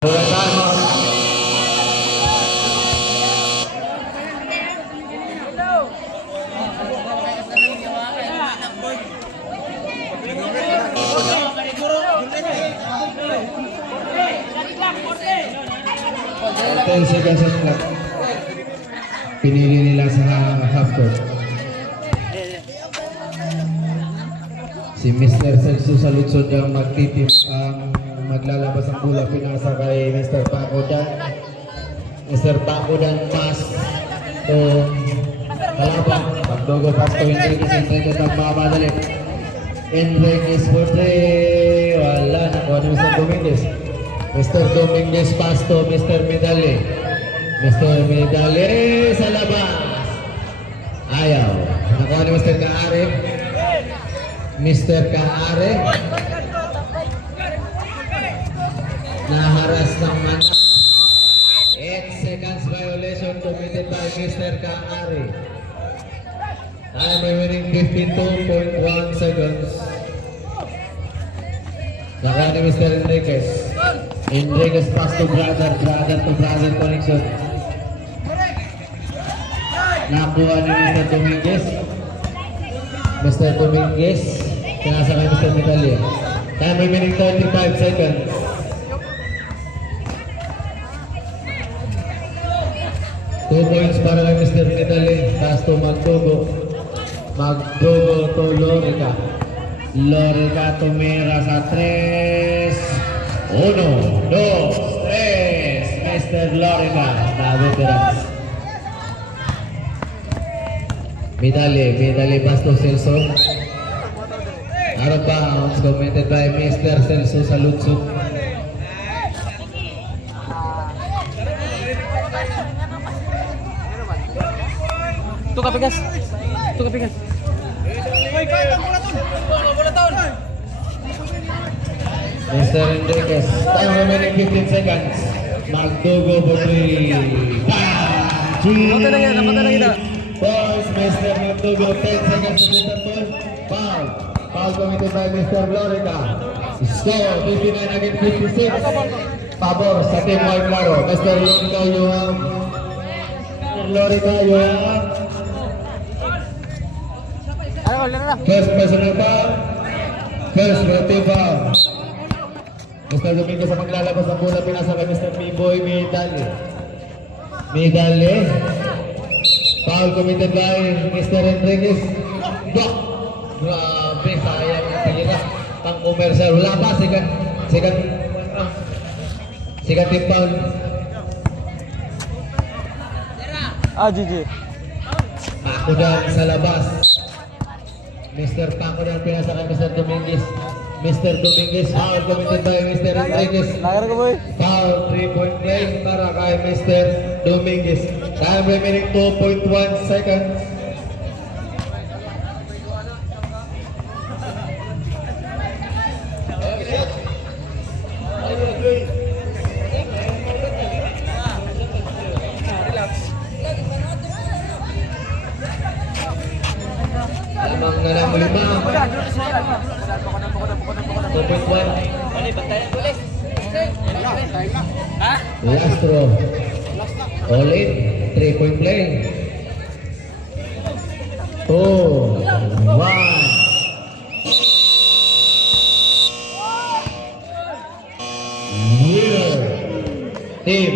10 seconds at clock. Pinili nila sa half court. Si Mr. Celso sa lutsod ang magtitip ang maglalabas ang bola, pinasa kay Mr. Pacodan. Mr. Pacodan pass to Kalabang. Pagdogo pass to Enriquez magmamadali. Enriquez for 3. Wala na ko Mr. Dominguez. Mr. Dominguez pass to Mr. Medale. Mr. Medale sa labas. Ayaw. Nakuha ni Mr. Kaare. Mr. Kaare. Naharas ng manak. 8 seconds violation committed by Mr. Kaare. Time remaining 52.1 seconds. Nakuha ni Mr. Enriquez. Enriquez pass to brother to brother connection. Nakuha ni Mr. Dominguez. Mr. Dominguez pinasa kay Mr. Medale. Time remaining 35 seconds. Two points para kay Mr. Medale. Pass to Magdogo. Magdogo to Lorica. Lorica tumira sa 3. 1, 2, 3. Mr. Lorica na veterans. Medale pass to Celso. Out of bounds committed by Mr. Celso sa lutsod. Ito kapigas. Mr. Enriquez, time remaining 15 seconds. Magdugo for 3. Balls, Mr. Magdugo, 10 seconds to the ball. Foul committed by Mr. Lorica. Score, 59 against 56. Pabor sa team white laro. Mr. Lorica, you have. First personal foul. First relative foul. Mr. Domingo sa maglalabas ng bola, pinasa kay Mr. B-Boy Medale. Foul committed by Mr. Enriquez. Block. Grabe, sayang ang tira. Pang-commercial. Wala pa, second team foul. GG. Pacodan sa labas. Mr. Pacodan pinasa kay Mr. Dominguez. Mr. Dominguez, foul committed by Mr. Enriquez. Lagar ko boy. Foul, 3-point play para kay Mr. Dominguez. Time remaining 2.1 seconds. Lamang na lang 5. 2.1. Last throw. All in. 3-point play. 2, 1. Team.